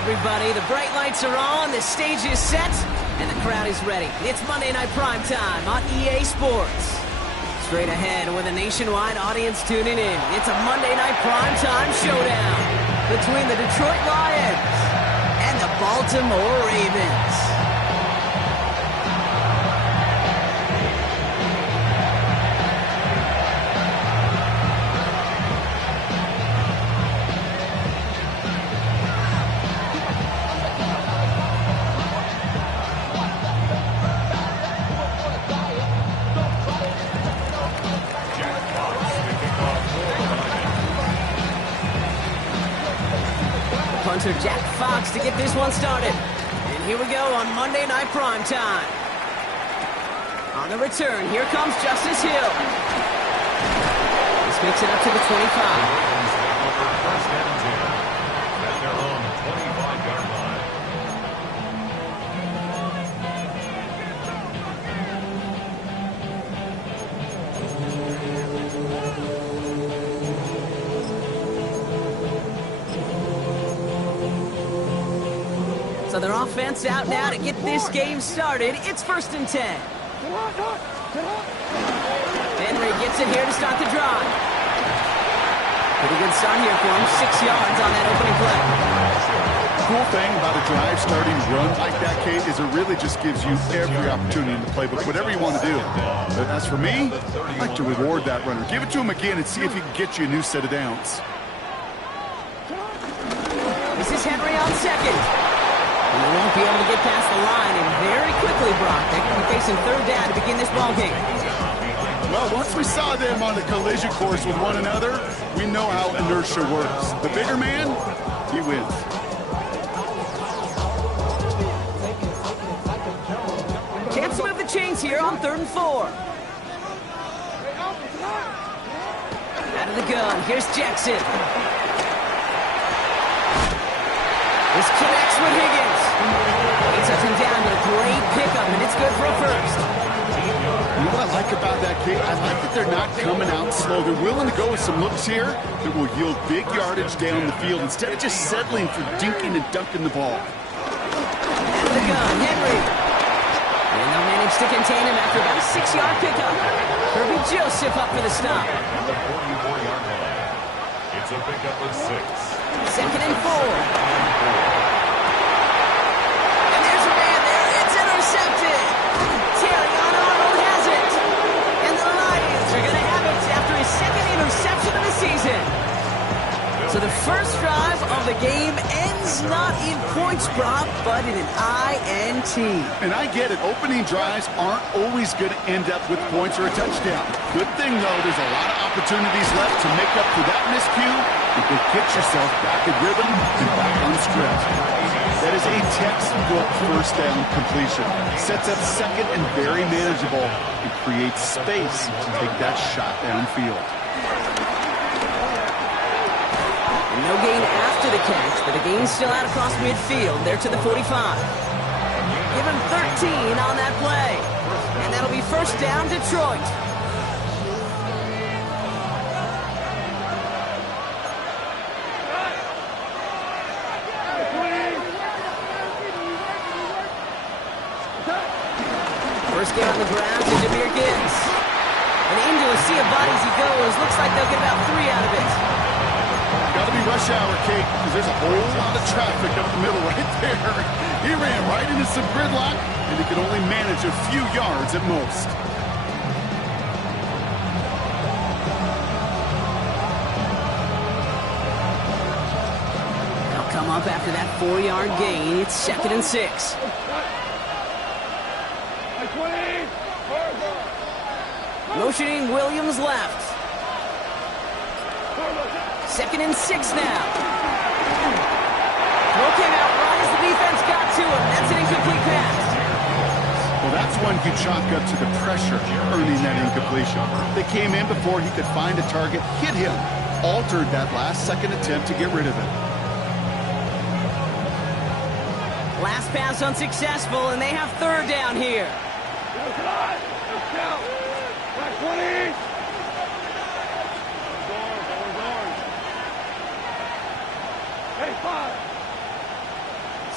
everybody. The bright lights are on, the stage is set, and the crowd is ready. It's Monday Night Primetime on EA Sports. Straight ahead with a nationwide audience tuning in, it's a Monday Night Primetime showdown between the Detroit Lions and the Baltimore Ravens. Punter Jack Fox to get this one started. And here we go on Monday Night Primetime. On the return, here comes Justice Hill. This makes it up to the 25. First and 10 at their own 25-yard line. So their offense out now to get this game started. It's 1st and 10. Henry gets it here to start the drive. Pretty good start here for him. 6 yards on that opening play. Cool thing about a drive starting run like that, Kate, is it really just gives you every opportunity in the playbook, whatever you want to do. But as for me, I like to reward that runner. Give it to him again and see if he can get you a new set of downs. This is Henry on second. And they won't be able to get past the line, and very quickly, Brock, they're going to be facing 3rd down to begin this ballgame. Well, once we saw them on the collision course with one another, we know how inertia works. The bigger man, he wins. Chance to move the chains here on 3rd and 4. Out of the gun, here's Jackson. This connects with Higgins. He took him down with a great pickup, and it's good for a first. You know what I like about that, Kate? I like that they're not coming out slow. They're willing to go with some looks here that will yield big yardage down the field instead of just settling for dinking and dunking the ball. Out of the gun, Henry. And they'll manage to contain him after about a 6-yard pickup. Kirby Joseph up for the stop. At the 44-yard line. It's a pickup of 6. 2nd and 4. And there's a man there. It's intercepted. Terrion Arnold has it. And the Lions are going to have it after his 2nd interception of the season. So the first drive of the game ends not in points, Brock, but in an INT. And I get it. Opening drives aren't always going to end up with points or a touchdown. Good thing, though, there's a lot of opportunities left to make up for that miscue. You can get yourself back in rhythm and back on script. That is a textbook first down completion. Sets up 2nd and very manageable and creates space to take that shot downfield. No gain after the catch, but the gain's still out across midfield. They're to the 45. Give him 13 on that play. And that'll be 1st down, Detroit. First game on the ground to Jameer Gibbs. And into a sea of bodies he goes. Looks like they'll get about 3 out of it. Got to be rush hour, Kate, because there's a whole lot of traffic up the middle right there. He ran right into some gridlock, and he could only manage a few yards at most. They'll come up after that 4-yard gain. It's 2nd and 6. Motioning Williams left. 2nd and 6 now. Throw came out right as the defense got to him. That's an incomplete pass. Well, that's one you chalk up to the pressure earning that incompletion. They came in before he could find a target, hit him, altered that last-second attempt to get rid of it. Last pass unsuccessful, and they have 3rd down here.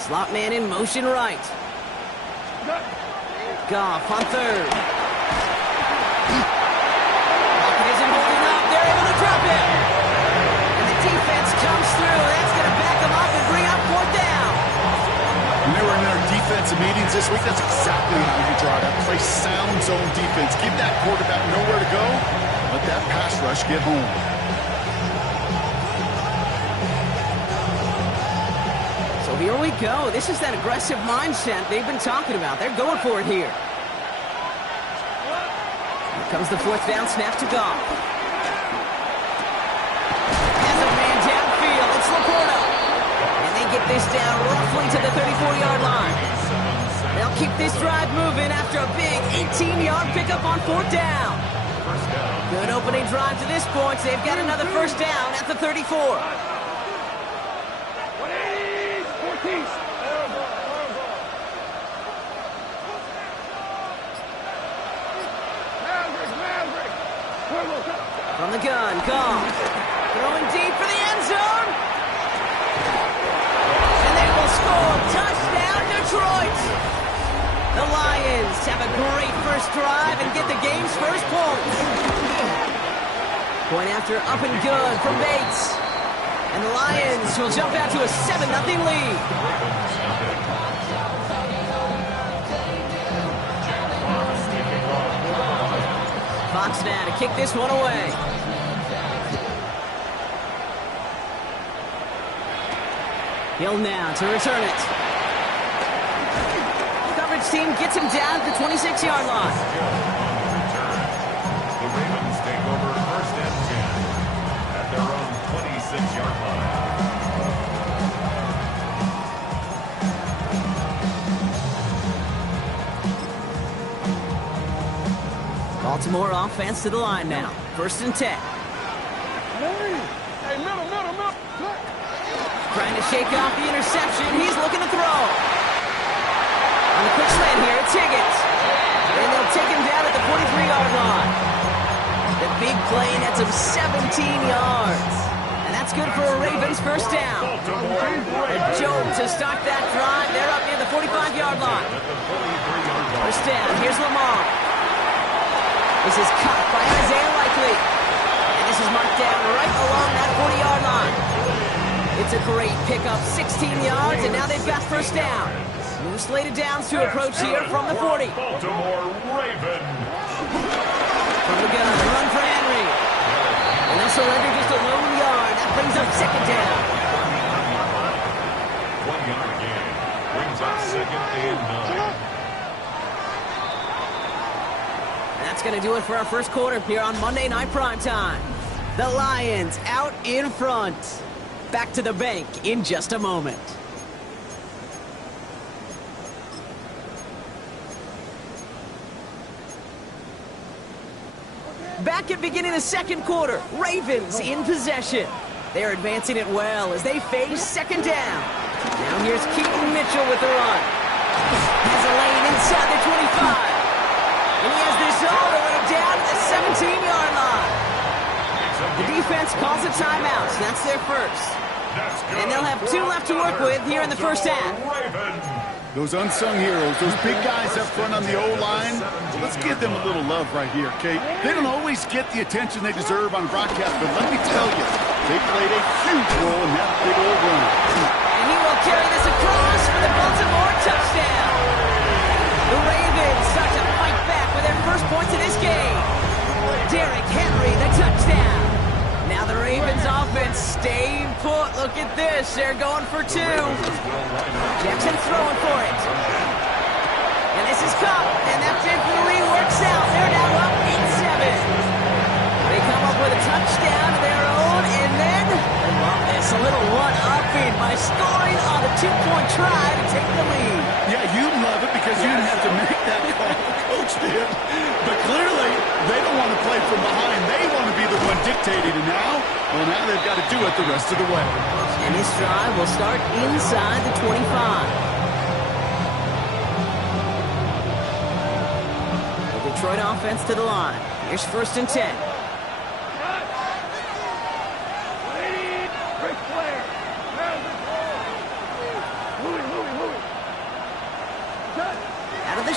Slot man in motion right. Goff on third. Lockett isn't holding up. They're able to drop him. And the defense comes through. That's going to back them up and bring up fourth down. When they were in their defensive meetings this week, that's exactly how you draw it up. Play sound zone defense. Give that quarterback nowhere to go. Let that pass rush get home. So here we go. This is that aggressive mindset they've been talking about. They're going for it here. Here comes the fourth down snap to Goff. Has a man downfield. It's Laporta. And they get this down roughly to the 34-yard line. They'll keep this drive moving after a big 18-yard pickup on fourth down. Good opening drive to this point. They've got another first down at the 34. From the gun, Goff. Throwing deep for the end zone. And they will score. Touchdown, Detroit. The Lions have a great first drive and get the game's first point. Point after up and good from Bates. And the Lions will jump out to a 7-0 lead. Fox now to kick this one away. Hill now to return it. Coverage team gets him down at the 26-yard line. The Ravens take over first and 10 at their own 26-yard line. Baltimore offense to the line now. First and 10. Hey, middle. Trying to shake off the interception. He's looking to throw. On the quick slant here, it's Higgins. And they'll take him down at the 43-yard line. The big play nets him 17 yards. And that's good for a Ravens first down. A jolt to start that drive. They're up near the 45-yard line. First down. Here's Lamar. This is caught by Isaiah Likely. And this is marked down right along that 40-yard line. It's a great pickup, 16 yards, and now they've got first down. New slated downs to approach here from the 40. Baltimore Ravens. From the gun, the run for Henry. And they'll surrender just a lone yard. That brings up second down. 1-yard gain brings up second and 9. And that's going to do it for our first quarter here on Monday Night Primetime. The Lions out in front. Back to the bank in just a moment. Back at beginning of the second quarter, Ravens in possession. They're advancing it well as they face second down. Now here's Keaton Mitchell with the run. Has a lane inside the 25. And he has this all the way down to the 17-yard line. The defense calls a timeout. That's their first. And they'll have 2 left to work with here in the first half. Those unsung heroes, those big guys up front on the O-line, let's give them a little love right here, okay? They don't always get the attention they deserve on broadcast, but let me tell you, they played a huge role in that big old run. And he will carry this across for the Baltimore touchdown. The Ravens start to fight back with their first points of this game. Derrick Henry, the touchdown. Now the Ravens offense staying put. Look at this. They're going for 2. Jackson throwing for it. And this is caught. And that definitely works out. They're now up 8-7. They come up with a touchdown of their own. And then, I love this, a little one-upping by scoring on a 2-point try to take the lead. Yeah, you love it because you didn't have to make that call. Coach did. But clearly, they don't want to play from behind. They want to be the one dictating. And now they've got to do it the rest of the way. And this drive will start inside the 25. The Detroit offense to the line. Here's first and 10.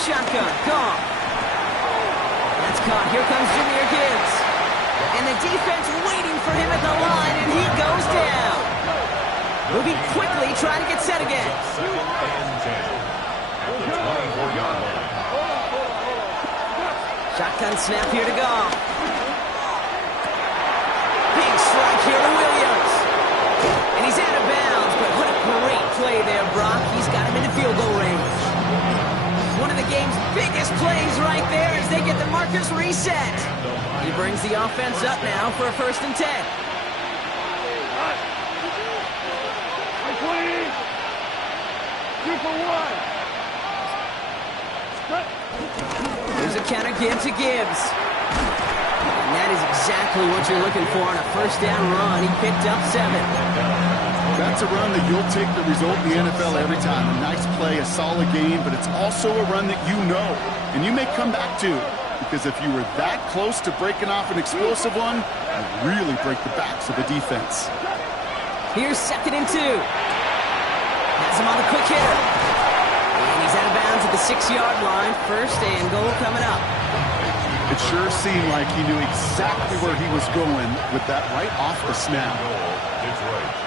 shotgun. Gone. That's caught. Here comes Jahmyr Gibbs. And the defense waiting for him at the line, and he goes down. Moving quickly, trying to get set again. Second and 10 at the 24-yard line. Shotgun snap here to go. Big strike here to Williams. And he's out of bounds, but what a great play there, Brock. He's got him into field goal range. One of the game's biggest plays right there as they get the markers reset. He brings the offense up now for a 1st and 10. Here's a counter give to Gibbs. And that is exactly what you're looking for on a 1st down run. He picked up 7. That's a run that you'll take the result in the NFL every time. A nice play, a solid game, but it's also a run that you know, and you may come back to. Because if you were that close to breaking off an explosive one, you really break the backs of the defense. Here's 2nd and 2. Has him on the quick hitter. And he's out of bounds at the 6-yard line. 1st and goal coming up. It sure seemed like he knew exactly where he was going with that right off the snap. Detroit.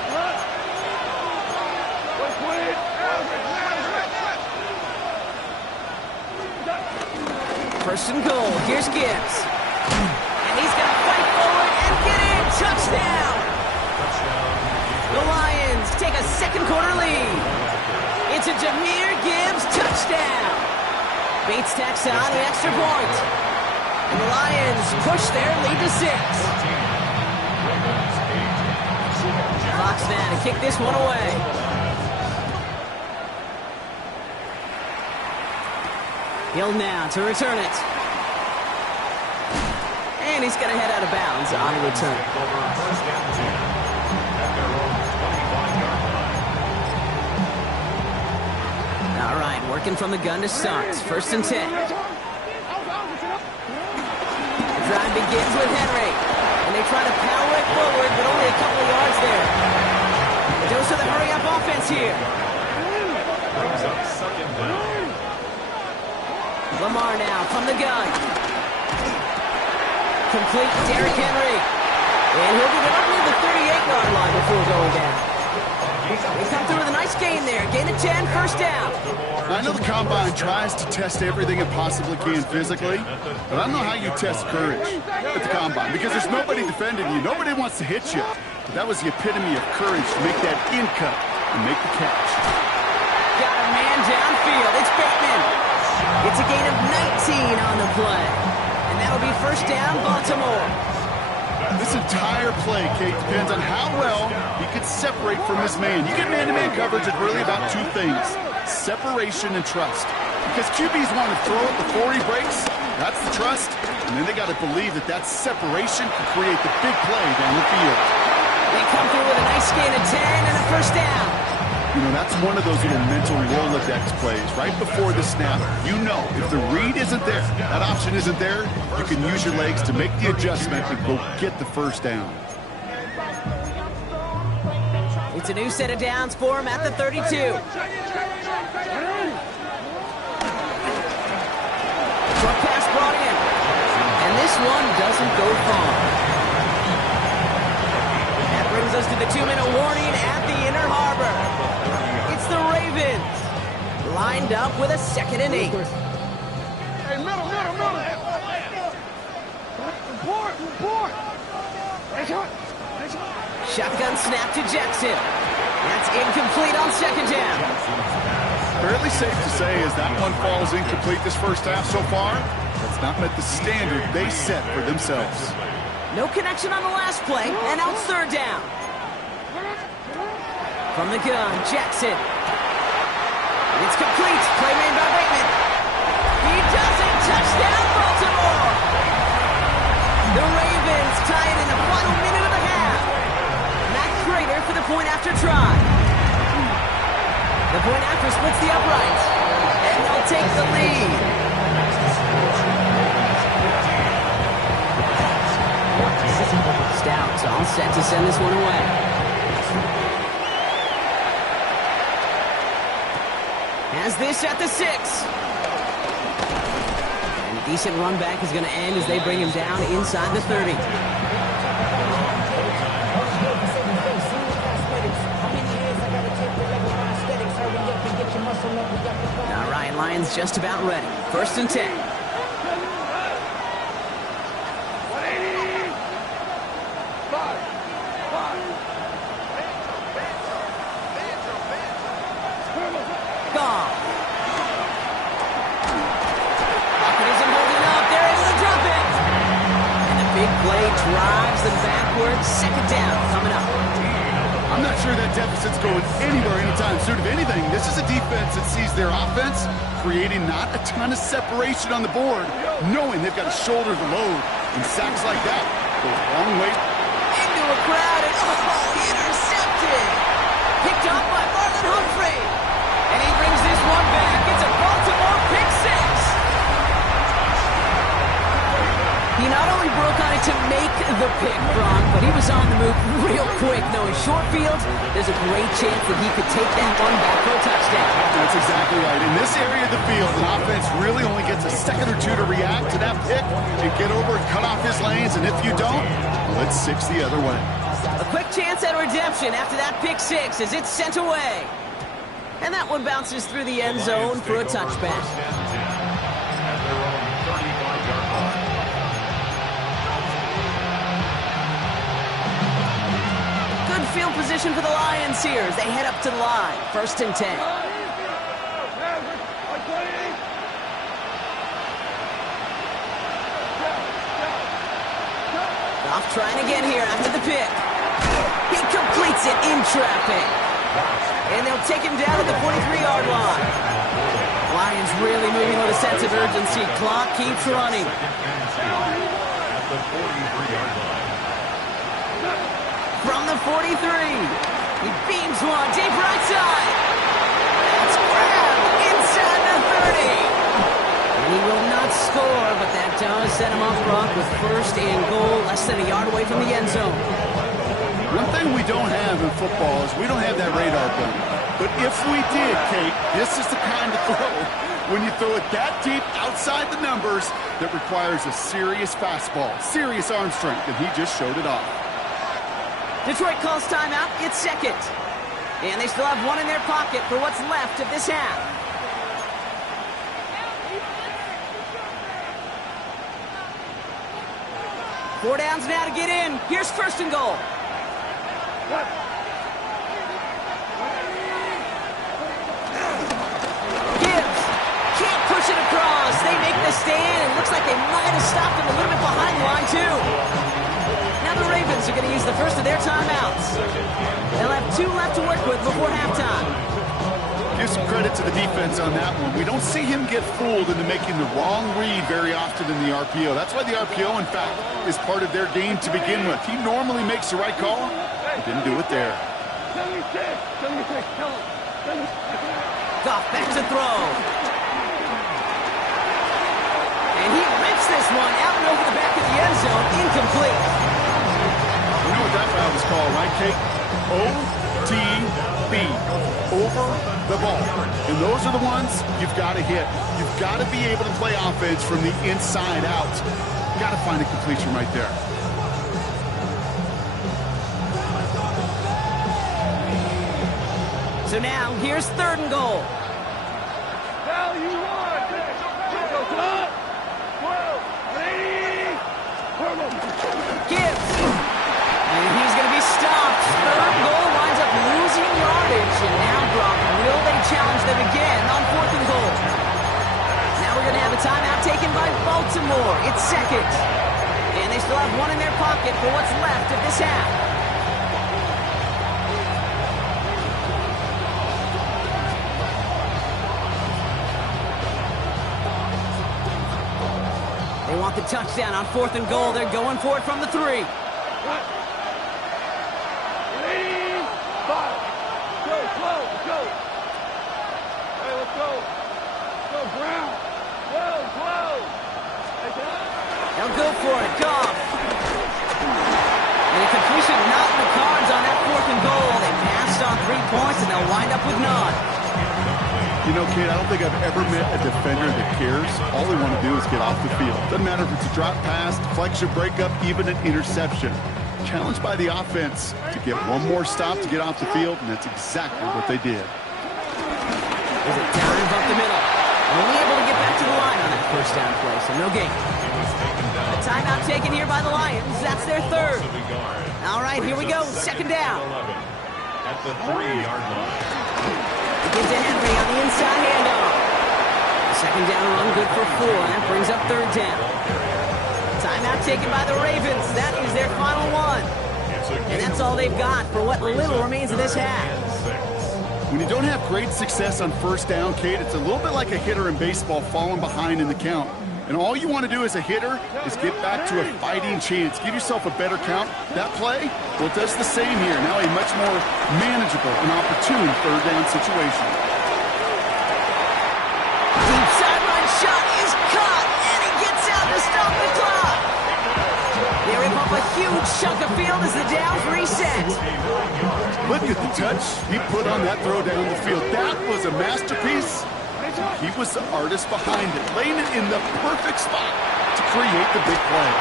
1st and goal. Here's Gibbs. And he's going to fight forward and get in. Touchdown. The Lions take a 2nd quarter lead. It's a Jahmyr Gibbs touchdown. Bates tacks on the extra point. And the Lions push their lead to 6. Fox now to kick this one away. Hill now to return it. And he's going to head out of bounds on the return. Over 1st and 10 at their own 25-yard line. All right, working from the gun to start. 1st and 10. The drive begins with Henry. And they try to power it forward, but only a couple of yards there. The dose of the hurry-up offense here. Brings up 2nd down. Lamar now from the gun. Complete Derrick Henry. And he'll get it up near the 38-yard line before going down. They come through with a nice gain there. Gain of 10, 1st down. I know the Combine tries to test everything it possibly can physically, but I don't know how you test courage at the Combine because there's nobody defending you. Nobody wants to hit you. But that was the epitome of courage to make that in cut and make the catch. Got a man downfield. It's Bateman. It's a gain of 19 on the play. And that'll be 1st down, Baltimore. This entire play, Kate, depends on how well he can separate from his man. You get man-to-man coverage, it's really about 2 things, separation and trust. Because QBs want to throw it before he breaks, that's the trust, and then they got to believe that that separation can create the big play down the field. They come through with a nice gain of 10 and a 1st down. You know, that's one of those little mental Rolodex plays right before the snap. You know, if the read isn't there, that option isn't there, you can use your legs to make the adjustment and go get the 1st down. It's a new set of downs for him at the 32. Short pass brought in. And this one doesn't go far. That brings us to the 2-minute warning at the Inner Harbor. It's the Ravens. Lined up with a 2nd and 8. Hey, middle. Report. Shotgun snap to Jackson. That's incomplete on 2nd down. Fairly safe to say as that one falls incomplete this 1st half so far, that's not met the standard they set for themselves. No connection on the last play, and out 3rd down. From the gun, Jackson. It's complete. Play made by Bateman. He does it. Touchdown, Baltimore. The Ravens tie it in the final minute of the half. Matt Crater for the point after try. The point after splits the uprights, and they'll take the lead. Stouts all set to send this one away. Has this at the 6. Decent run back is going to end as they bring him down inside the 30. All right, Lions just about ready. 1st and 10. Drives them backwards. 2nd down coming up. I'm not sure that deficit's going anywhere anytime soon. If anything, this is a defense that sees their offense creating not a ton of separation on the board, knowing they've got to shoulder the load. And sacks like that goes a long way. Into a crowd and intercepted. Picked up by Marlon Humphrey. And he brings this one back. It's a Baltimore pick 6. He not only broke on it to make the pick, Bron, but he was on the move real quick. Knowing short fields, there's a great chance that he could take that one back for a touchdown. That's exactly right. In this area of the field, an offense really only gets a second or two to react to that pick and get over and cut off his lanes. And if you don't, well, it's 6 the other way. A quick chance at redemption after that pick 6 as it's sent away. And that one bounces through the end zone for a touchback. Field position for the Lions here as they head up to the line. 1st and 10. Goff trying again here after the pick. He completes it in traffic. And they'll take him down at the 43-yard line. Lions really moving with a sense of urgency. Clock keeps running. At the 43-yard line. From the 43, he beams one deep right side. That's grabbed inside the 30. And he will not score, but that does set him off Brock with 1st and goal, less than a yard away from the end zone. One thing we don't have in football is we don't have that radar gun. But if we did, Kate, this is the kind of throw when you throw it that deep outside the numbers that requires a serious fastball, serious arm strength, and he just showed it off. Detroit calls timeout. It's 2nd. And they still have one in their pocket for what's left of this half. Four downs now to get in. Here's 1st and goal. Gibbs can't push it across. They make the stand. It looks like they might have stopped him a little bit behind the line, too. Now the Ravens are going to use the first of their timeouts. They'll have 2 left to work with before halftime. Give some credit to the defense on that one. We don't see him get fooled into making the wrong read very often in the RPO. That's why the RPO, in fact, is part of their game to begin with. He normally makes the right call, but didn't do it there. Goff back to throw. And he rips this one out and over the back of the end zone. Incomplete. You know what that foul was called, right, Kate? OTB. Over the ball. And those are the ones you've got to hit. You've got to be able to play offense from the inside out. You've got to find a completion right there. So now, here's 3rd and goal. Gibbs. And he's going to be stopped. 3rd goal winds up losing yardage. And now, Brock, will they challenge them again on 4th and goal? Now we're going to have a timeout taken by Baltimore. It's 2nd. And they still have one in their pocket for what's left of this half. They want the touchdown on 4th and goal. They're going for it from the 3. Go, go, go. Hey, let's go. Go, Brown. Go. They'll go for it. Goff. And a completion not in the cards on that 4th and goal. They passed on 3 points, and they'll wind up with none. You know, Kate, I don't think I've ever met a defender that cares. All they want to do is get off the field. Doesn't matter if it's a drop pass, deflection, breakup, even an interception. Challenged by the offense to get one more stop to get off the field, and that's exactly what they did. There's a dive up the middle. Only able to get back to the line on that first down play, so no gain. A timeout taken here by the Lions. That's their third. All right, here we go. Second down. At the 3-yard line. Get to Henry on the inside handoff. Second down run, good for 4. That brings up third down. Timeout taken by the Ravens. That is their final one. And that's all they've got for what little remains of this half. When you don't have great success on first down, Kate, it's a little bit like a hitter in baseball falling behind in the count. And all you want to do as a hitter is get back to a fighting chance. Give yourself a better count. That play, well, it does the same here. Now a much more manageable and opportune third down situation. Deep sideline shot is caught, and he gets out to stop the clock. They rip up a huge chunk of field as the downs reset. Look at the touch he put on that throw down the field. That was a masterpiece. He was the artist behind it, laying it in the perfect spot to create the big play.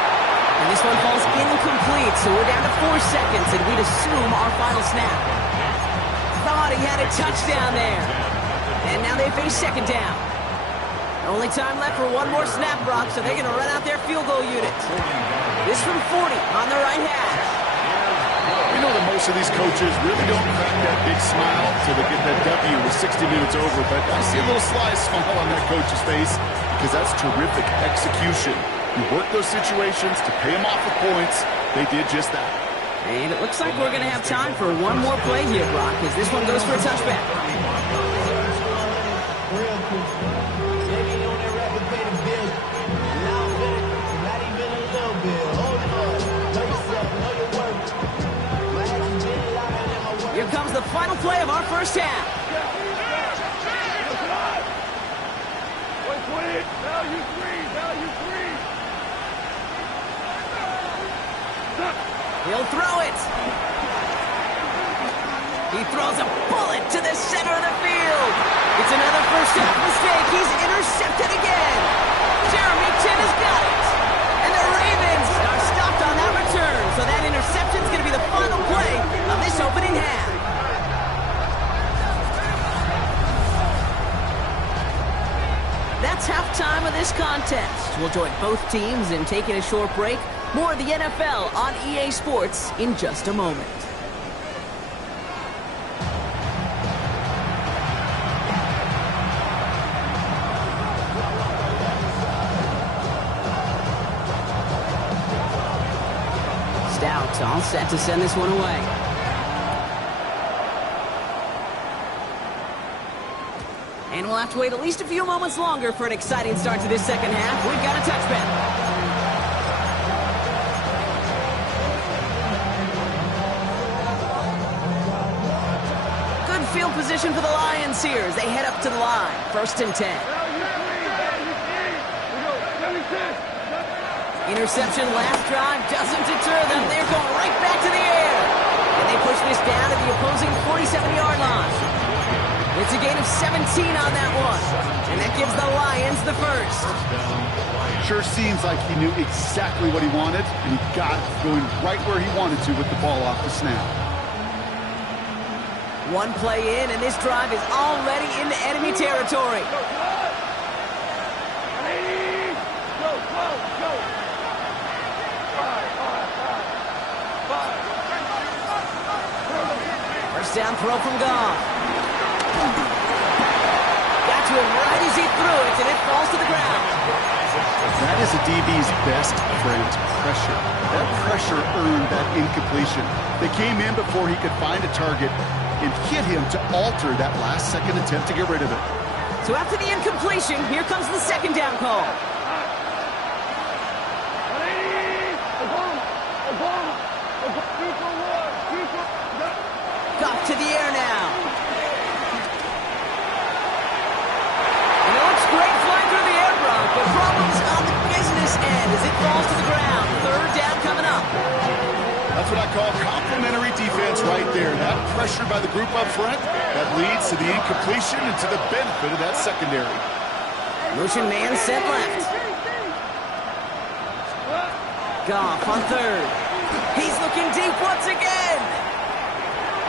And this one falls incomplete, so we're down to 4 seconds, and we'd assume our final snap. Thought he had a touchdown there. And now they face second down. Only time left for one more snap, Brock, so they're going to run out their field goal unit. This from 40 on the right hash. We know that most of these coaches really don't crack that big smile until they get that W with 60 minutes over, but I see a little sly smile on that coach's face because that's terrific execution. You work those situations to pay them off with points. They did just that. And it looks like we're going to have time for one more play here, Brock, as this one goes for a touchback. Here comes the final play of our first half. Value three. He'll throw it. He throws a bullet to the center of the field. It's another first half mistake. He's intercepted again. Jeremy Chin has got it. And the Ravens are stopped on that return. So that interception is going to be the final play of this opening half. That's halftime of this contest. We'll join both teams in taking a short break. More of the NFL on EA Sports in just a moment. Stout all set to send this one away. And we'll have to wait at least a few moments longer for an exciting start to this second half. We've got a touchback. Good field position for the Lions here as they head up to the line. 1st and 10. Interception last drive doesn't deter them. They're going right back to the air. And they push this down to the opposing 47-yard line. It's a gain of 17 on that one. And that gives the Lions the first. Sure seems like he knew exactly what he wanted, and he got it going right where he wanted to with the ball off the snap. One play in, and this drive is already into enemy territory. First down throw from Goff. Got to him right as he threw it, and it falls to the ground. That is a DB's best friend, pressure. That pressure earned that incompletion. They came in before he could find a target and hit him to alter that last-second attempt to get rid of it. So after the incompletion, here comes the second down call. Goff to the air now. And it looks great flying through the air, Brock, but problems on the business end as it falls to the ground. Third down coming up. That's what I call complementary defense right there. That pressure by the group up front, that leads to the incompletion and to the benefit of that secondary. Motion man set left. Goff on third. He's looking deep once again.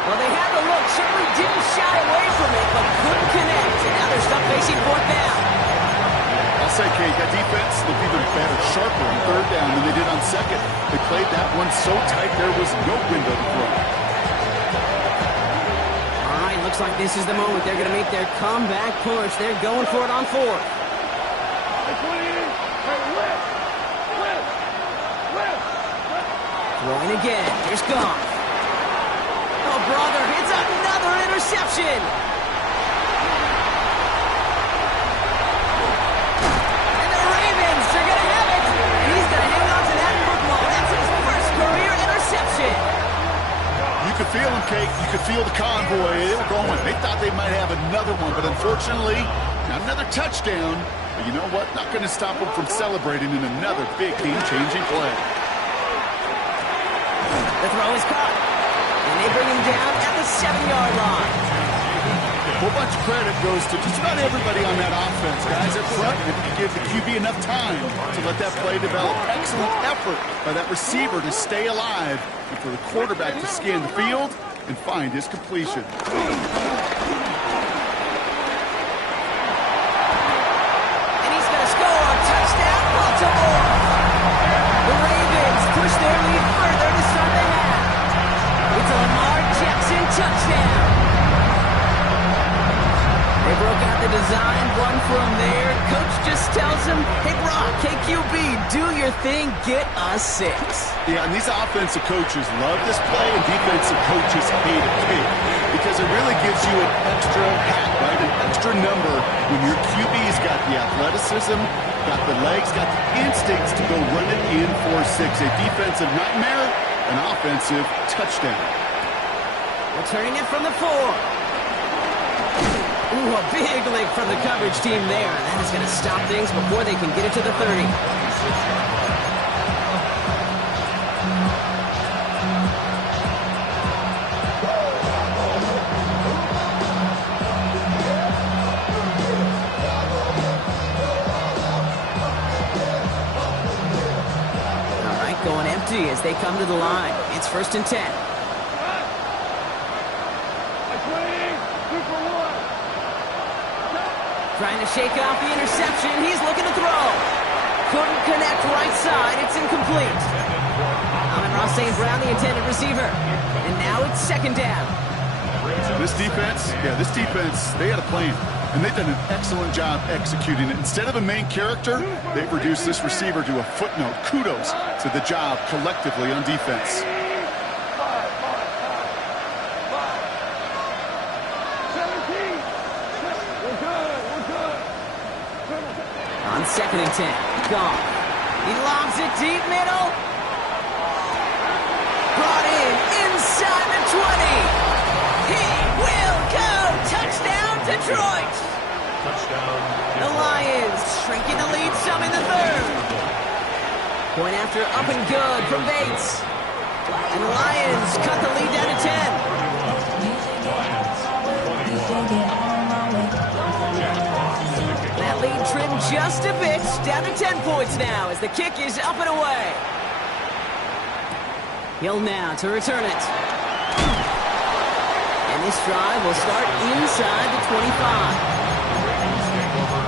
Well, they had the look. Certainly didn't shy away from it, but couldn't connect. And now they're stuck facing fourth down. I'll say, Kate, that defense looked even better, sharper on third down than they did on second. They played that one so tight there was no window to throw. All right, looks like this is the moment. They're going to make their comeback push. They're going for it on fourth. Throwing again. Here's Goff. Oh, brother, it's another interception. And the Ravens are going to have it. And he's going to hang on to that football. That's his first career interception. You could feel them, Kate. You could feel the convoy. They were going. They thought they might have another one, but unfortunately, not another touchdown. But you know what? Not going to stop them from celebrating in another big game-changing play. The throw is caught. And they bring him down at the 7-yard line. A whole bunch of credit goes to just about everybody on that offense. Guys up front, if you give the QB enough time to let that play develop. Excellent effort by that receiver to stay alive and for the quarterback to scan the field and find his completion. And he's going to score. Touchdown, Baltimore. The Ravens push their lead further to start the half. It's a Lamar Jackson touchdown. They broke out the design, run from there. Coach just tells him, hey, Brock, KQB, do your thing, get us 6. Yeah, and these offensive coaches love this play, and defensive coaches hate it because it really gives you an extra hat, right? An extra number when your QB's got the athleticism, got the legs, got the instincts to go run it in for 6. A defensive nightmare, an offensive touchdown. Returning it from the 4. Ooh, a big lick from the coverage team there. And that is going to stop things before they can get it to the 30. All right, going empty as they come to the line. It's 1st and 10. Trying to shake off the interception. He's looking to throw. Couldn't connect right side. It's incomplete. Amon-Ra St. Brown, the intended receiver. And now it's 2nd down. This defense, they had a plan. And they've done an excellent job executing it. Instead of a main character, they've reduced this receiver to a footnote. Kudos to the job collectively on defense. On 2nd and 10. Goff. He lobs it deep middle. Brought in inside the 20. He will go. Touchdown, Detroit. Touchdown. The Lions shrinking the lead some in the 3rd. Point after up and good from Bates. And the Lions cut the lead down to 10. That lead trimmed just a bit, down to 10 points now as the kick is up and away. Hill now to return it. And this drive will start inside the 25.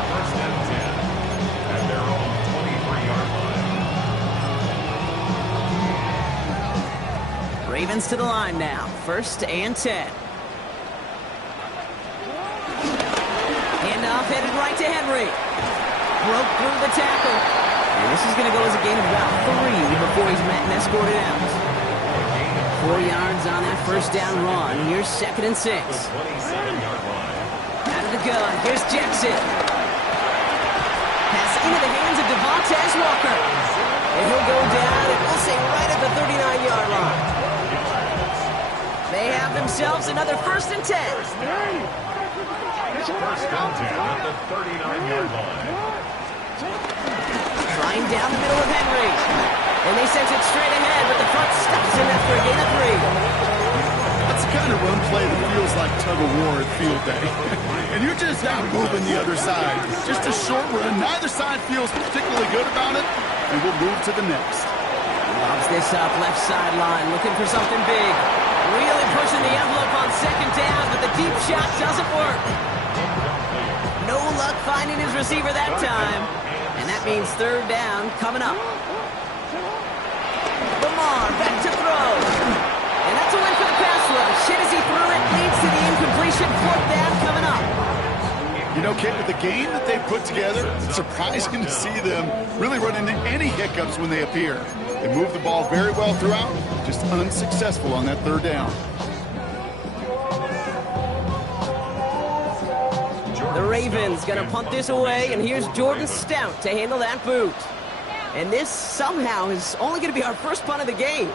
First and 10 at their own 23-yard line. Ravens to the line now, 1st and 10. Handoff headed right to Henry. Broke through the tackle. And this is going to go as a gain of about 3 before he's met and escorted out. 4 yards on that 1st down run. Here's 2nd and 6. 27-yard line. Out of the gun. Here's Jackson. Pass into the hands of Devontae Walker. And he'll go down, and we'll say right at the 39-yard line. They have themselves another 1st and 10. First and 10 at the 39-yard line. Trying down the middle of Henry. And they sent it straight ahead, but the front stops him after a gain of 3. That's the kind of run play that feels like tug-of-war at field day. And you're just not moving the other side. Just a short run. Neither side feels particularly good about it, and we'll move to the next. Lobs this up, left sideline, looking for something big. Really pushing the envelope on second down, but the deep shot doesn't work. No luck finding his receiver that time. And that means third down coming up. Lamar back to throw. And that's a win for the pass rush. Hit as he threw it, leads to the incompletion. Fourth down coming up. You know, Kate, with the game that they put together, it's surprising to see them really run into any hiccups when they appear. They move the ball very well throughout, just unsuccessful on that third down. The Ravens going to punt this away, and here's Jordan Stout to handle that boot. And this somehow is only going to be our first punt of the game.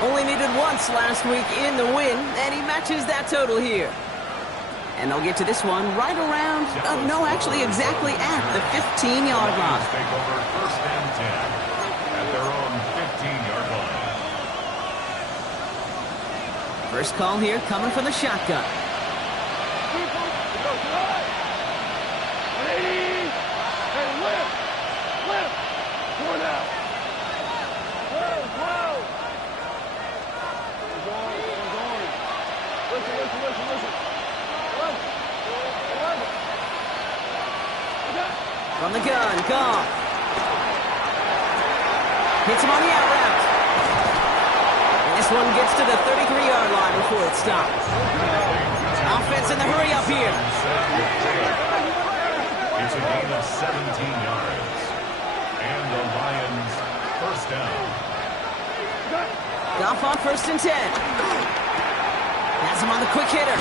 Only needed once last week in the win, and he matches that total here. And they'll get to this one right around, no, actually exactly at the 15-yard line. Take over first and 10 at their own 15-yard line. First call here coming from the shotgun. From the gun, Goff. Hits him on the out route. And this one gets to the 33-yard line before it stops. Offense in the hurry up here. It's a gain of 17 yards. And the Lions first down. Goff on first and 10. Has him on the quick hitter.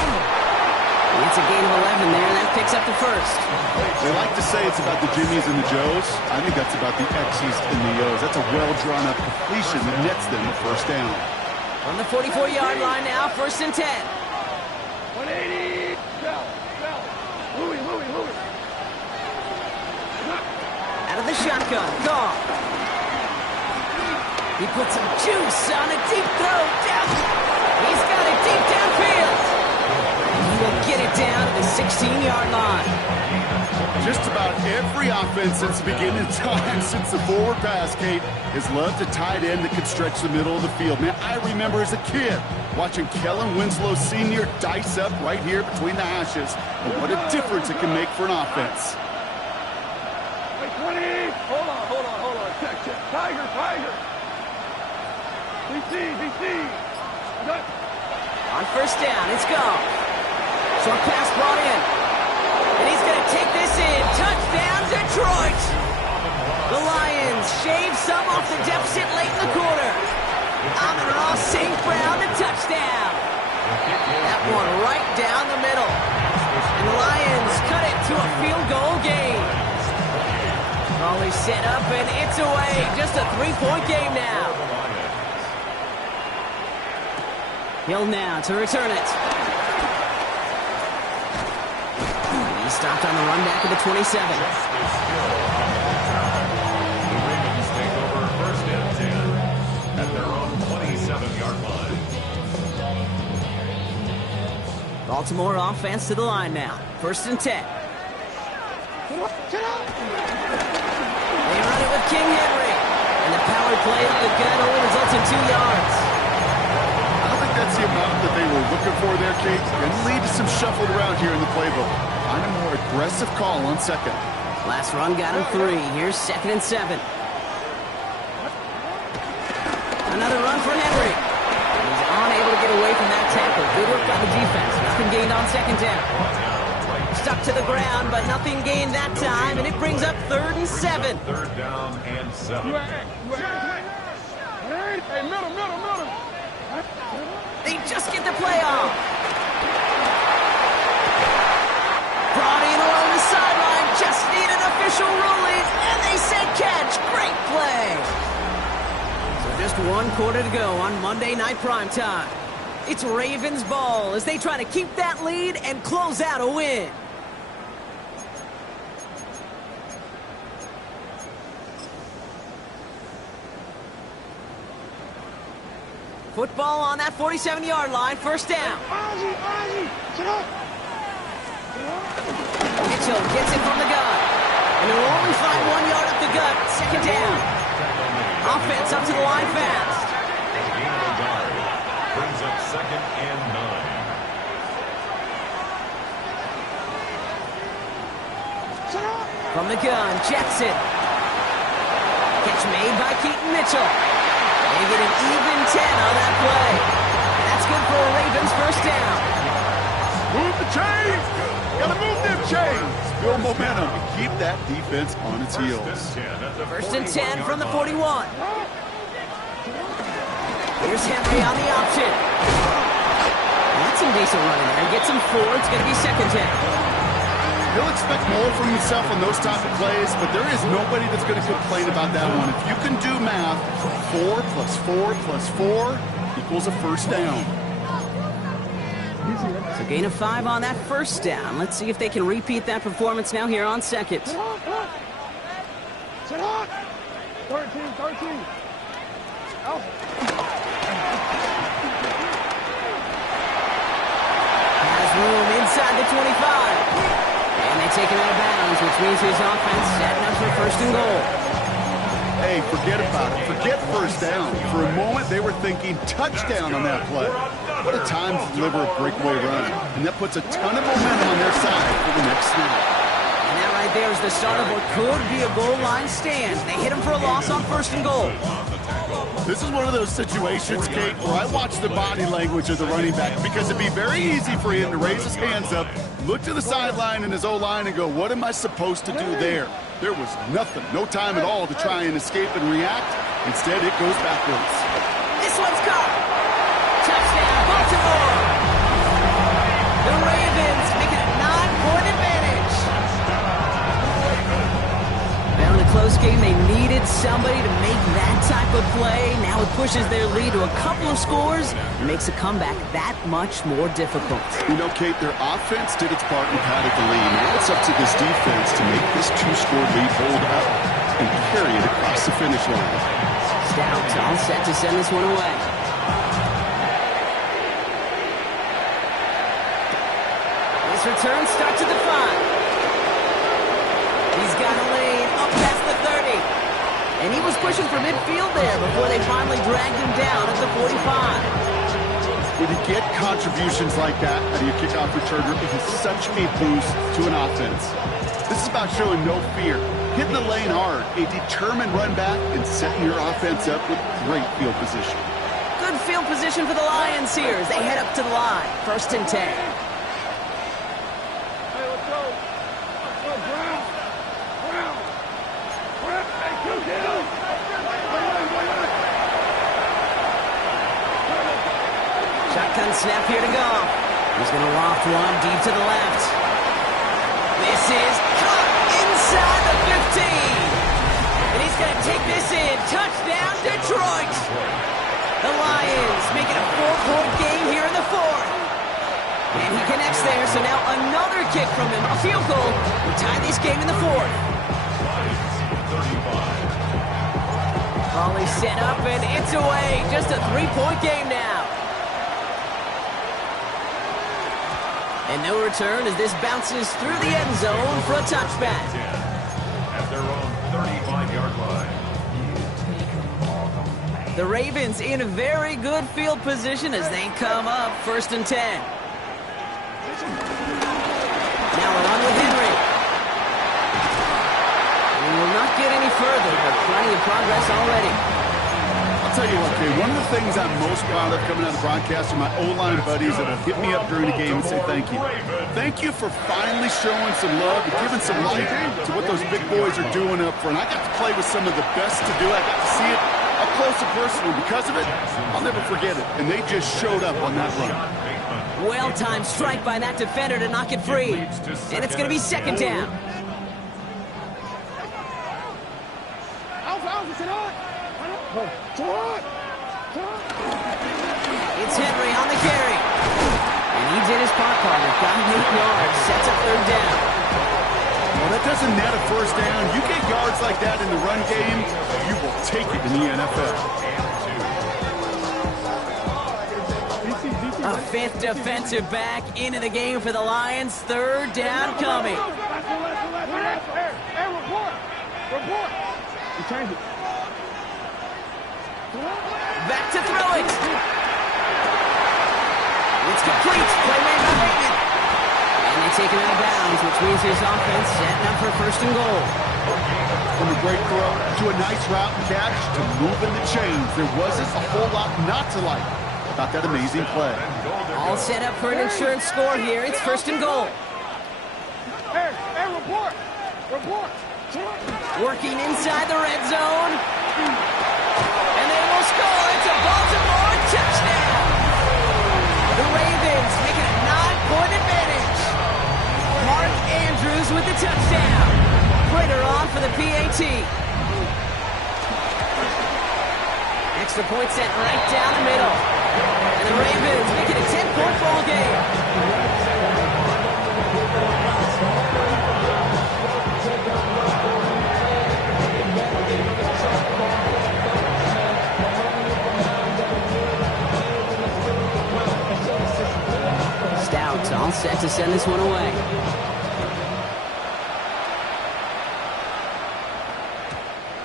It's a gain of 11 there, and that picks up the first. They like to say it's about the Jimmies and the Joes. I think that's about the X's and the O's. That's a well-drawn-up completion that nets them the first down. On the 44-yard line now, first and 10. 180. Louie. Out of the shotgun, Goff. He puts some juice on a deep throw. Down. He's got it deep downfield. He will get it down to the 16-yard line. Just about every offense since the beginning of time, since the forward pass, Kate, has loved a tight end that could stretch the middle of the field. Man, I remember as a kid watching Kellen Winslow Sr. dice up right here between the hashes. And what a difference it can make for an offense. Hey, 20. Hold on. Check. Tiger. BC. On first down, it's Goff. Short pass brought in. And he's going to take this in. Touchdown, Detroit! The Lions shave some off the deficit late in the quarter. Amon-Ra St. Brown, a touchdown. That one right down the middle. And the Lions cut it to a field goal game. Raleigh set up, and it's away. Just a 3-point game now. Hill now to return it. He stopped on the run back at the 27. The Ravens take over first and 10 at their own 27-yard line. Baltimore offense to the line now. First and 10. They run it with King Henry. And the power play of the gun only results in 2 yards. I don't think that's the amount that they were looking for there, Kate. Going to lead to some shuffled around here in the playbook. Find a more aggressive call on second. Last run got him 3. Here's second and 7. Another run for Henry. He's unable to get away from that tackle. Good work by the defense. Nothing gained on second down. Stuck to the ground, but nothing gained that time, and it brings up third and 7. Third down and 7. Hey, middle. They just get the play off. Brought in along the sideline, just need an official ruling, and they say catch. Great play. So just 1 quarter to go on Monday Night Primetime. It's Ravens ball as they try to keep that lead and close out a win. Football on that 47-yard line, first down. Mitchell gets it from the gun. And he'll only find 1 yard up the gut, second down. Offense up to the line fast. Gain of a yard. Brings up 2nd and 9. From the gun, Jackson. Catch made by Keaton Mitchell. They get an even 10 on that play. That's good for a Ravens first down. Move the chains. Gotta move them chains. Build momentum and keep that defense on its heels. First and 10 from the 41. Here's Henry on the option. That's some decent running there. Gets him 4. It's going to be second down. He'll expect more from himself on those type of plays, but there is nobody that's going to complain about that one. If you can do math, 4 plus 4 plus 4 equals a first down. So gain of 5 on that first down. Let's see if they can repeat that performance now here on second. 13. Out. Has room inside the 25. And they take him out of bounds, which means his offense setting up for first and goal. Hey, forget about it. Forget first down. For a moment, they were thinking touchdown on that play. What a time to deliver a breakaway run. And that puts a ton of momentum on their side for the next snap. And that right there is the start of what could be a goal line stand. They hit him for a loss on first and goal. This is one of those situations, Kate, where I watch the body language of the running back because it'd be very easy for him to raise his hands up, look to the sideline in his O-line and go, what am I supposed to do there? There was nothing, no time at all to try and escape and react. Instead, it goes backwards. This one's caught. Touchdown, Baltimore. The Ravens making a 9-point advantage. Now in a close game, they needed somebody to make that type of play. Now it pushes their lead to a couple of scores and makes a comeback that much more difficult. You know, Kate, their offense did its part and padded the lead. Now it's up to this defense to make this 2-score lead hold up and carry it across the finish line. Stout all set to send this one away. His return starts at the 5. He's got a lane up past the 30. And he was pushing for midfield there before they finally dragged him down at the 45. When you get contributions like that out of your kickoff returner, it is such a boost to an offense. This is about showing no fear, hitting the lane hard, a determined run back, and setting your offense up with great field position. Good field position for the Lions here as they head up to the line. First and 10. Hey, let's go. Let's go, Brown. Brown. Brown. Hey, two down. Shotgun snap here to go. He's going to loft one deep to the left. This is caught inside the 15. And he's going to take this in. Touchdown, Detroit. The Lions make it a 4-point game here in the 4th. And he connects there, so now another kick from him. A field goal will tie this game in the 4th. Ball is set up, and it's away. Just a 3-point game now. And no return as this bounces through the end zone for a touchback. At their own 35-yard line. The Ravens in a very good field position as they come up first and 10. Now we're on with Henry. We will not get any further, but plenty of progress already. I'll tell you what, Kay, one of the things I'm most proud of coming out of the broadcast are my O-line buddies that will hit me up during the game and say thank you. Thank you for finally showing some love and giving some light to what those big boys are doing up front. I got to play with some of the best to do it. I got to see it up close and personal. Because of it, I'll never forget it. And they just showed up on that run. Well-timed strike by that defender to knock it free. And it's going to be second down. It's Henry on the carry. And he did his part, partner. Got him 8 yards. Sets up third down. Well, that doesn't net a first down. You get yards like that in the run game, you will take it in the NFL. A fifth defensive back into the game for the Lions. Third down coming. Hey, report. Report. You change it. Back to throw it. It's complete. Play made by Bateman. And they take him out of bounds, which means his offense setting up for first and goal. From a great throw to a nice route and catch to moving the chains, there wasn't a whole lot not to like about that amazing play. All set up for an insurance score here. It's first and goal. Hey, report. Report. Working inside the red zone. And they will score. It's a Baltimore touchdown. The Ravens make it a 9-point advantage. Mark Andrews with the touchdown. Prater on for the PAT. Extra point sent right down the middle. And the Ravens make it a 10-point ball game. Stouts all set to send this one away.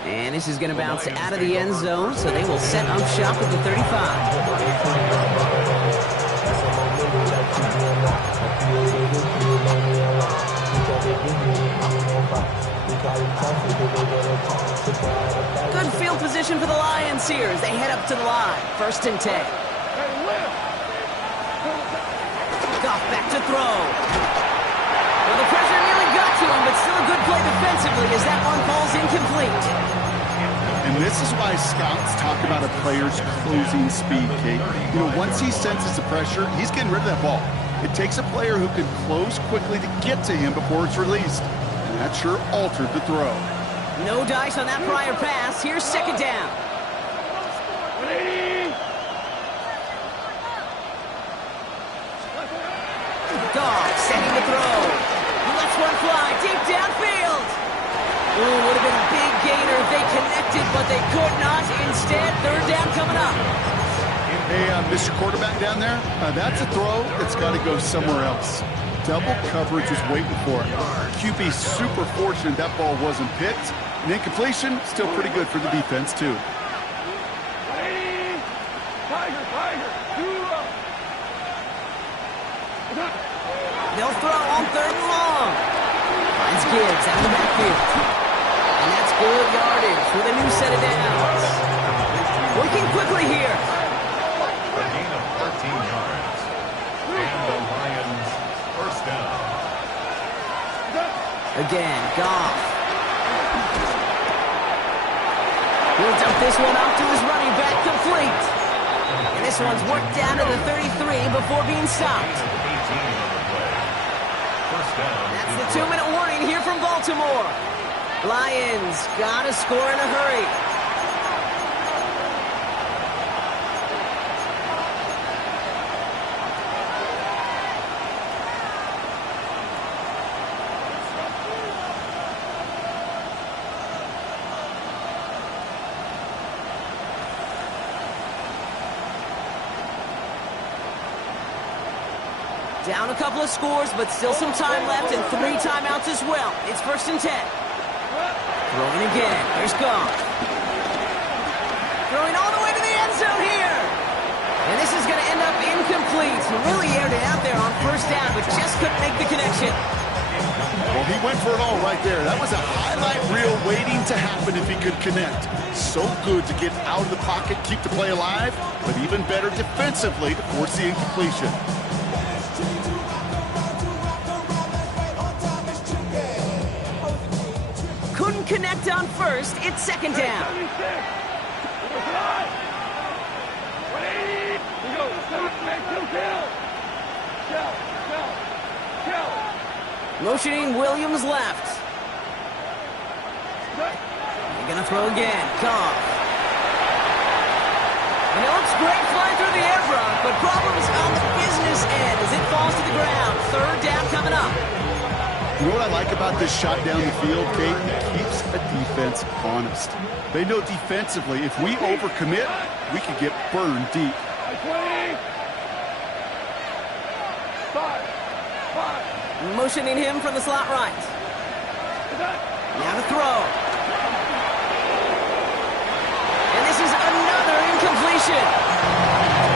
And this is going to bounce out of the end zone, so they will set up shop at the 35. Good field position for the Lions here as they head up to the line. First and 10. Goff back to throw. Well, the pressure nearly got to him, but still a good play defensively as that one falls incomplete. And this is why scouts talk about a player's closing speed, Kate. You know, once he senses the pressure, he's getting rid of that ball. It takes a player who can close quickly to get to him before it's released. And that sure altered the throw. No dice on that prior pass. Here's second down. Goff setting the throw. He lets one fly deep downfield. Ooh, would have been a big gainer if they connected, but they could not. Instead, third down coming up. Hey, Mr. Quarterback down there, that's a throw that's got to go somewhere else. Double coverage was waiting for it. QB super fortunate that ball wasn't picked. And incompletion, still pretty good for the defense, too. They'll throw on third and long. Finds Gibbs out of the backfield. And that's good yardage with a new set of downs. Working quickly here. A gain of 13 yards. And the Lions first down. Again, Goff. He'll dump this one off to his running back, complete. And this one's worked down to the 33 before being stopped. That's the 2-minute warning here from Baltimore. Lions gotta score in a hurry. Down a couple of scores, but still some time left and 3 timeouts as well. It's first and 10. Throwing again. Here's Goff. Throwing all the way to the end zone here. And this is going to end up incomplete. He really aired it out there on first down, but just couldn't make the connection. Well, he went for it all right there. That was a highlight reel waiting to happen if he could connect. So good to get out of the pocket, keep the play alive, but even better defensively to force the incompletion. Couldn't connect on first. It's second down. Motioning Williams left. They're going to throw again. Goff. And it looks great flying through the air, Brock, but problems on the business end as it falls to the ground. Third down coming up. You know what I like about this shot down the field, Kate? It keeps a defense honest. They know defensively, if we overcommit, we could get burned deep. Motioning him from the slot right. Now to throw. And this is another incompletion.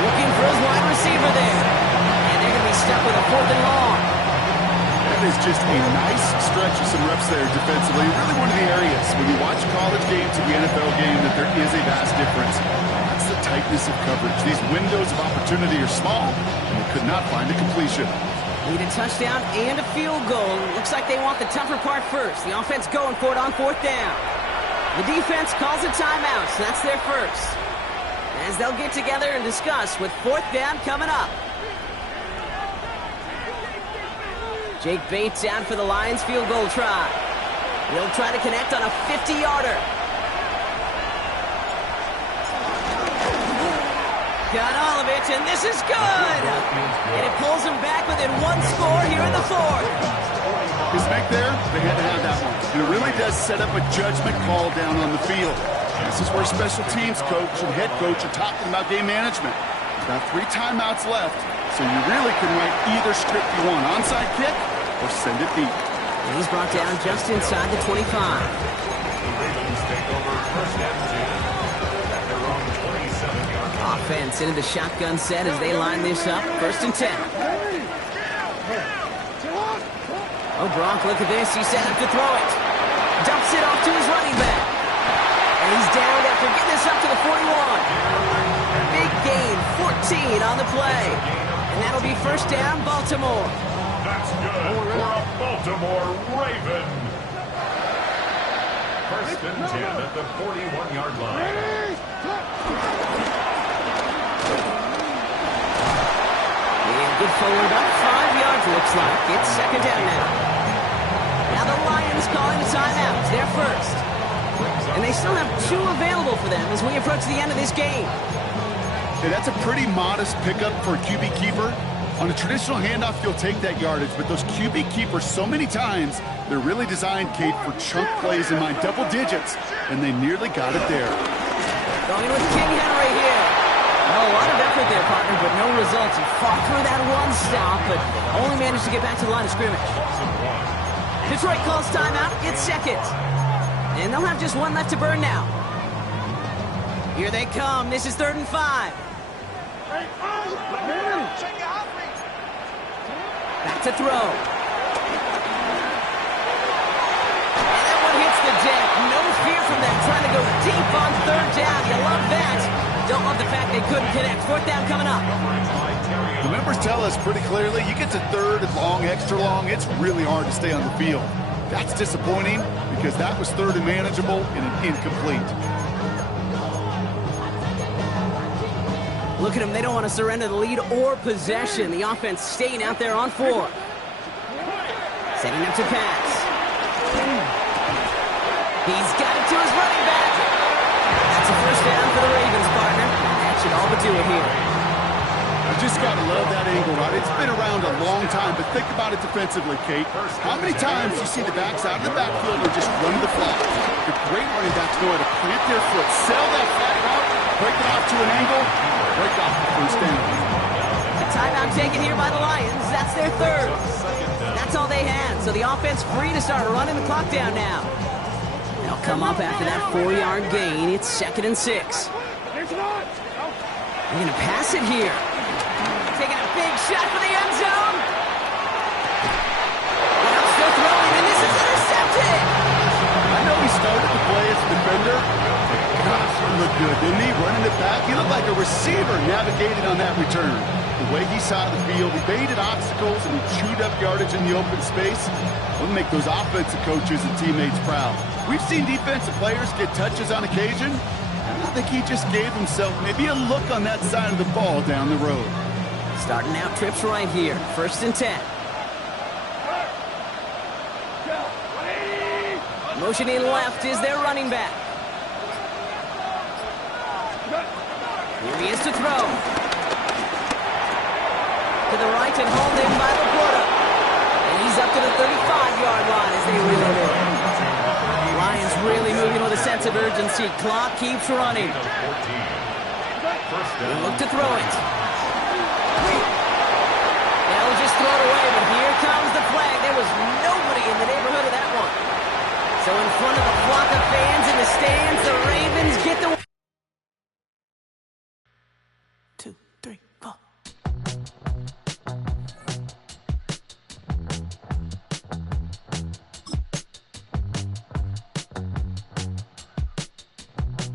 Looking for his wide receiver there. And they're going to be stuck with a 4th and long. That is just a nice stretch of some reps there defensively. Really one of the areas when you watch college game to the NFL game that there is a vast difference. That's the tightness of coverage. These windows of opportunity are small, and they could not find a completion. Need a touchdown and a field goal. Looks like they want the tougher part first. The offense going for it on 4th down. The defense calls a timeout, so that's their first. As they'll get together and discuss with 4th down coming up. Jake Bates out for the Lions field goal try. He'll try to connect on a 50-yarder. Got all of it, and this is good! And it pulls him back within 1 score here in the 4th. His neck there, they had to have that one. And it really does set up a judgment call down on the field. This is where special teams coach and head coach are talking about game management. About 3 timeouts left, so you really can write either script you want. Onside kick or send it deep. And he's brought down just inside the 25. The Ravens take over 1st and 10 at their own 27-yard line. Offense into the shotgun set as they line this up. 1st and 10. Oh, Gronk, look at this. He's set up to throw it. Dumps it off to his running back. And he's down after getting this up to the 41. Big gain, 14 on the play. And that'll be 1st down, Baltimore. That's good for a Baltimore Raven. 1st and 10 at the 41-yard line. Good forward up 5 yards, looks like. It's 2nd down now. Now the Lions calling the timeouts. They're first. And they still have 2 available for them as we approach the end of this game. Hey, that's a pretty modest pickup for a QB keeper. On a traditional handoff, you'll take that yardage, but those QB keepers, so many times, they're really designed, Kate, for chunk plays in my double digits, and they nearly got it there. Going with King Henry here. Well, a lot of effort there, partner, but no results. He fought through that one stop, but only managed to get back to the line of scrimmage. Detroit calls timeout. It's 2nd. And they'll have just 1 left to burn now. Here they come. This is 3rd and 5. Back to throw. And that one hits the deck. No fear from them trying to go deep on 3rd down. You love that. Don't love the fact they couldn't connect. 4th down coming up. The members tell us pretty clearly, you get to 3rd and long, extra long, it's really hard to stay on the field. That's disappointing because that was 3rd and manageable and an incomplete. Look at them. They don't want to surrender the lead or possession. The offense staying out there on 4. Setting up to pass. He's got it to his running back. That's a 1st down for the Ravens, partner. That should all but do it here. You just got to love that angle, right? It's been around a long time, but think about it defensively, Kate. How many times you see the backs out of the backfield or just run the flat? The great running backs know how to plant their foot, sell that flat route, break it off to an angle, break off the 1st down. A timeout taken here by the Lions. That's their 3rd. That's all they had, so the offense free to start running the clock down now. They'll come up after that 4-yard gain. It's 2nd and 6. They're going to pass it here. Taking a big shot for the end zone. Now still throwing, and this is intercepted. I know he started the play as a defender. Gosh, he looked good, didn't he? Running it back. He looked like a receiver navigating on that return. The way he saw the field, he baited obstacles, and he chewed up yardage in the open space. We'll make those offensive coaches and teammates proud. We've seen defensive players get touches on occasion. I think he just gave himself maybe a look on that side of the ball down the road. Starting out trips right here. 1st and 10. Motioning left is their running back. Here he is to throw. To the right and hauled in by Laporta. And he's up to the 35-yard line as they reel it in. Lions really moving with a sense of urgency. Clock keeps running. They look to throw it. They'll just throw was nobody in the neighborhood of that one. So in front of the flock of fans in the stands,